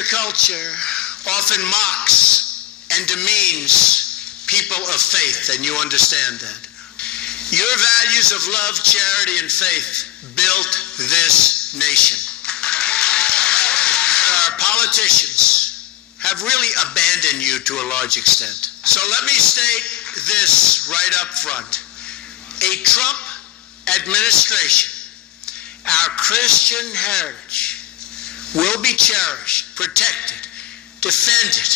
your culture often mocks and demeans people of faith, and you understand that. Your values of love, charity, and faith built this nation. Our politicians have really abandoned you to a large extent. So let me state this right up front. A Trump administration, our Christian heritage, will be cherished, protected, defended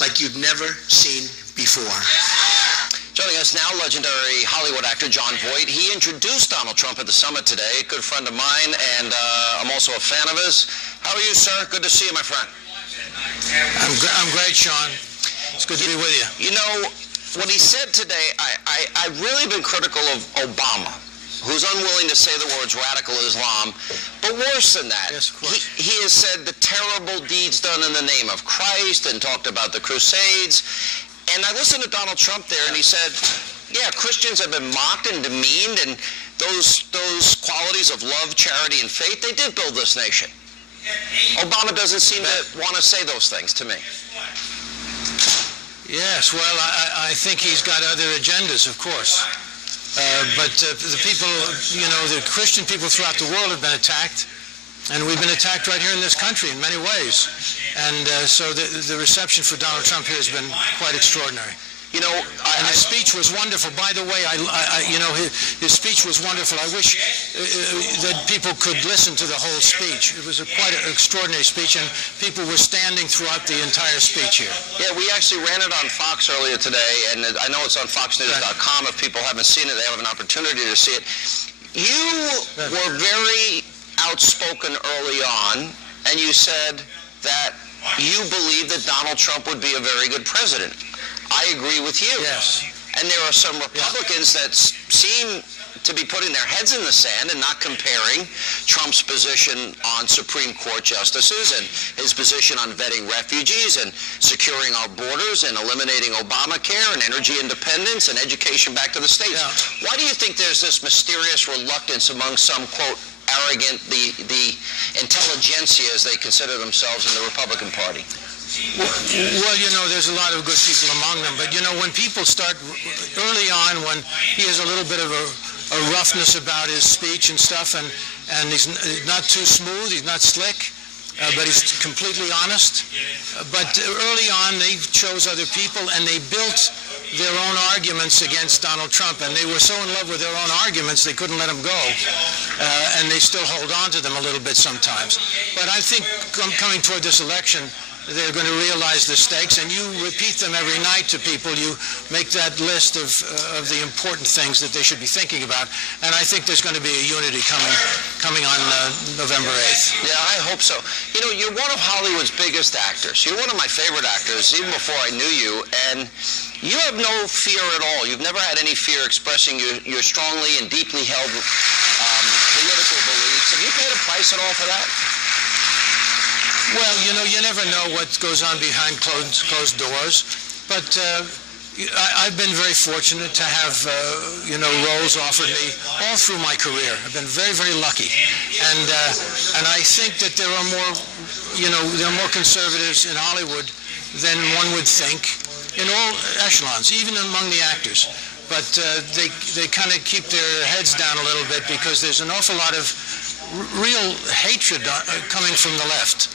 like you've never seen before. Joining us now, legendary Hollywood actor Jon Voight. He introduced Donald Trump at the summit today, a good friend of mine, and I'm also a fan of his. How are you, sir? Good to see you, my friend. I'm great, Sean. It's good to be with you. You know, what he said today, I've really been critical of Obama, who's unwilling to say the words radical Islam, but worse than that, yes, of course. He has said the terrible deeds done in the name of Christ and talked about the Crusades. And I listened to Donald Trump there, and he said, yeah, Christians have been mocked and demeaned, and those qualities of love, charity, and faith, they did build this nation. Obama doesn't seem to want to say those things to me. Yes, well, I think he's got other agendas, of course. But the people, you know, the Christian people throughout the world have been attacked. And we've been attacked right here in this country in many ways. And so the reception for Donald Trump here has been quite extraordinary. You know, and his speech was wonderful. By the way, you know, his speech was wonderful. I wish that people could listen to the whole speech. It was quite an extraordinary speech, and people were standing throughout the entire speech here. Yeah, we actually ran it on Fox earlier today, and I know it's on FoxNews.com. If people haven't seen it, they have an opportunity to see it. You were very outspoken early on, and you said that you believe that Donald Trump would be a very good president. I agree with you. Yes. And there are some Republicans that seem to be putting their heads in the sand and not comparing Trump's position on Supreme Court justices and his position on vetting refugees and securing our borders and eliminating Obamacare and energy independence and education back to the states. Yeah. Why do you think there's this mysterious reluctance among some, quote, arrogant, the intelligentsia as they consider themselves in the Republican Party? Well, you know, there's a lot of good people among them, but you know, when people start early on, when he has a little bit of a roughness about his speech and stuff, and he's not too smooth, he's not slick, but he's completely honest. But early on, they chose other people, and they built their own arguments against Donald Trump, and they were so in love with their own arguments they couldn't let him go, and they still hold on to them a little bit sometimes. But I think coming toward this election, they're going to realize the stakes, and you repeat them every night to people. You make that list of the important things that they should be thinking about, and I think there's going to be a unity coming on November 8th. Yeah, I hope so. You know, you're one of Hollywood's biggest actors. You're one of my favorite actors, even before I knew you, and you have no fear at all. You've never had any fear expressing your strongly and deeply held political beliefs. Have you paid a price at all for that? Well, you know, you never know what goes on behind closed doors, but I've been very fortunate to have, you know, roles offered me all through my career. I've been very, very lucky, and I think that there are more, you know, there are more conservatives in Hollywood than one would think in all echelons, even among the actors. But they kind of keep their heads down a little bit because there's an awful lot of real hatred coming from the left.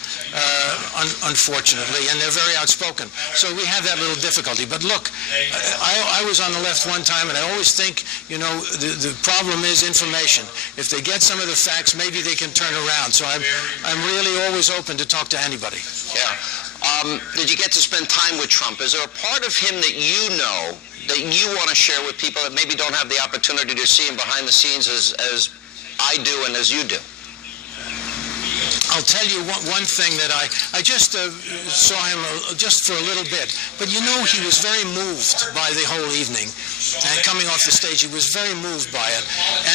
Unfortunately, and they're very outspoken. So we have that little difficulty. But look, I was on the left one time, and I always think, you know, the problem is information. If they get some of the facts, maybe they can turn around. So I'm really always open to talk to anybody. Yeah. Did you get to spend time with Trump? Is there a part of him that you know that you want to share with people that maybe don't have the opportunity to see him behind the scenes as I do and as you do? I'll tell you one thing that I just saw him just for a little bit, but you know, he was very moved by the whole evening. And coming off the stage, he was very moved by it,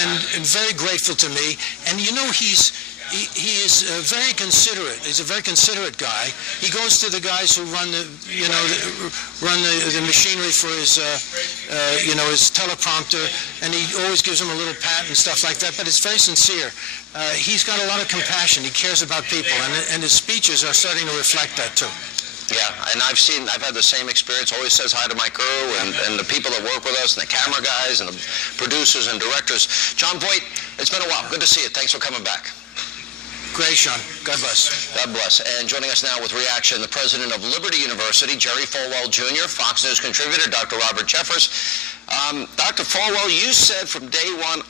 and very grateful to me. And you know, he's he is very considerate. He's a very considerate guy. He goes to the guys who run the, the machinery for his, his teleprompter, and he always gives them a little pat and stuff like that. But it's very sincere. He's got a lot of compassion. He cares about people, and his speeches are starting to reflect that too. Yeah, and I've had the same experience. Always says hi to my crew and the people that work with us, and the camera guys and the producers and directors. John Voight, it's been a while. Good to see you. Thanks for coming back. Great, Sean. God bless. God bless. And joining us now with reaction, the president of Liberty University, Jerry Falwell Jr., Fox News contributor, Dr. Robert Jeffress. Dr. Falwell, you said from day one,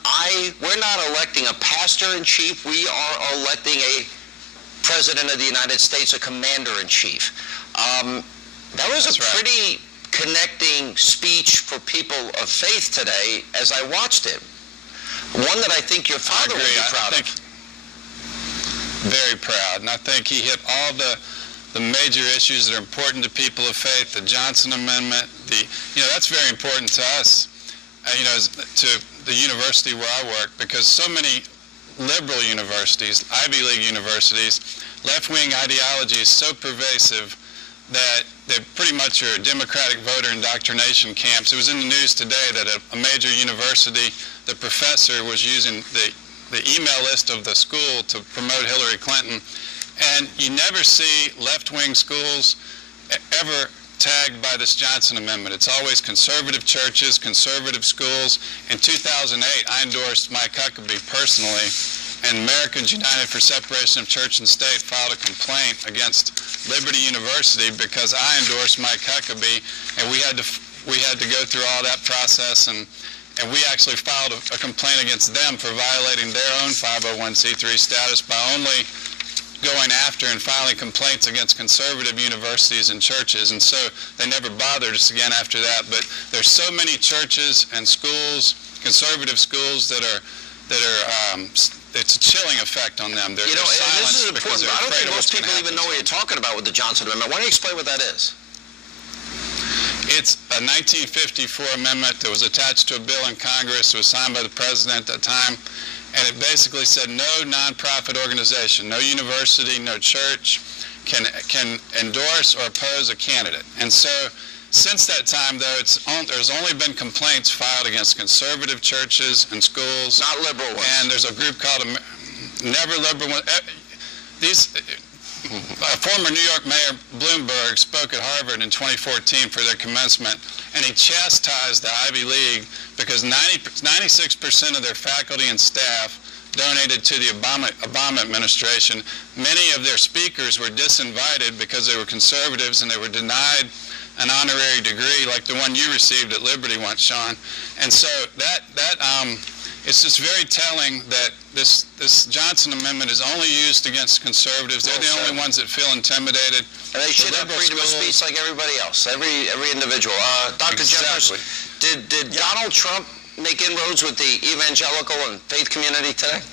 we're not electing a pastor-in-chief. We are electing a president of the United States, a commander-in-chief. That was a pretty connecting speech for people of faith today as I watched it. One that I think your father would be proud of. Very proud. And I think he hit all the major issues that are important to people of faith. The Johnson Amendment, that's very important to us, to the university where I work, because so many liberal universities, Ivy League universities, left-wing ideology is so pervasive that they pretty much are Democratic voter indoctrination camps. It was in the news today that a major university, the professor was using the email list of the school to promote Hillary Clinton. And you never see left-wing schools ever tagged by this Johnson Amendment. It's always conservative churches, conservative schools. In 2008, I endorsed Mike Huckabee personally, and Americans United for Separation of Church and State filed a complaint against Liberty University because I endorsed Mike Huckabee, and we had to go through all that process, and we actually filed a complaint against them for violating their own 501c3 status by only going after and filing complaints against conservative universities and churches, and so they never bothered us again after that. But there's so many churches and schools, conservative schools, that are it's a chilling effect on them. This is important. I don't think most people even know what you're talking about with the Johnson Amendment. Why don't you explain what that is? It's a 1954 amendment that was attached to a bill in Congress. It was signed by the president at the time, and it basically said no nonprofit organization, no university, no church can endorse or oppose a candidate. And so since that time, though, there's only been complaints filed against conservative churches and schools. Not liberal ones. And there's a group called Never Liberal Ones. Former New York Mayor Bloomberg spoke at Harvard in 2014 for their commencement, and he chastised the Ivy League because 96% of their faculty and staff donated to the Obama administration. Many of their speakers were disinvited because they were conservatives and they were denied an honorary degree like the one you received at Liberty once, Sean. And so it's just very telling that this Johnson Amendment is only used against conservatives. They're the only ones that feel intimidated. And they should have freedom of speech like everybody else, every individual. Dr. Jeffress, did Donald Trump make inroads with the evangelical and faith community today?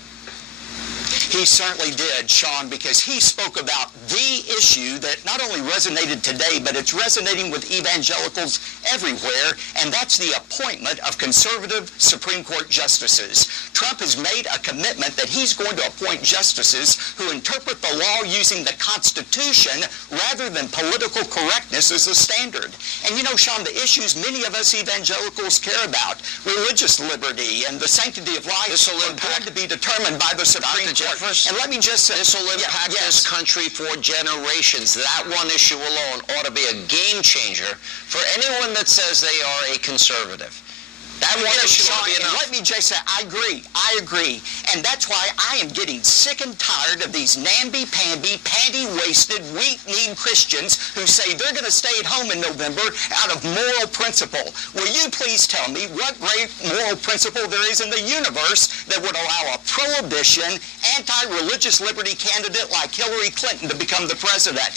He certainly did, Sean, because he spoke about the issue that not only resonated today, but it's resonating with evangelicals everywhere, and that's the appointment of conservative Supreme Court justices. Trump has made a commitment that he's going to appoint justices who interpret the law using the Constitution rather than political correctness as a standard. And you know, Sean, the issues many of us evangelicals care about, religious liberty and the sanctity of life, are going to be determined by the Supreme Court. And let me just say, this will impact this country for generations. That one issue alone ought to be a game changer for anyone that says they are a conservative. That one issue ought to be enough. Let me just say, I agree. And that's why I am getting sick and tired of these namby-pamby, panty-waisted, weak-kneed Christians who say they're going to stay at home in November out of moral principle. Will you please tell me what great moral principle there is in the universe that would allow a prohibition, anti-religious liberty candidate like Hillary Clinton to become the president?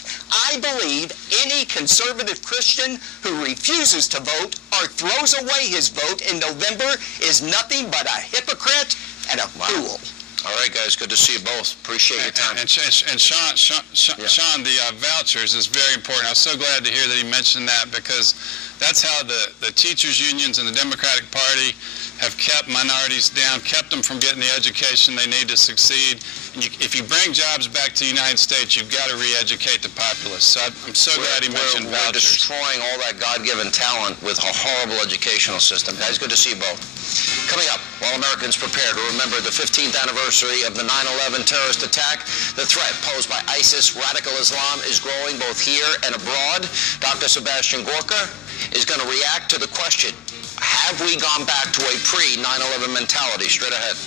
I believe any conservative Christian who refuses to vote or throws away his vote in November is nothing but a hypocrite and a fool. All right, guys, good to see you both. Appreciate your time. And Sean, the vouchers is very important. I was so glad to hear that he mentioned that, because that's how the teachers' unions and the Democratic Party have kept minorities down, kept them from getting the education they need to succeed. And if you bring jobs back to the United States, you've got to re-educate the populace. So I'm so glad he mentioned We're vouchers. destroying all that God-given talent with a horrible educational system. Guys, good to see you both. Coming up, while Americans prepare to remember the 15th anniversary of the 9/11 terrorist attack, the threat posed by ISIS radical Islam is growing both here and abroad. Dr. Sebastian Gorka is going to react to the question, have we gone back to a pre-9/11 mentality? Straight ahead.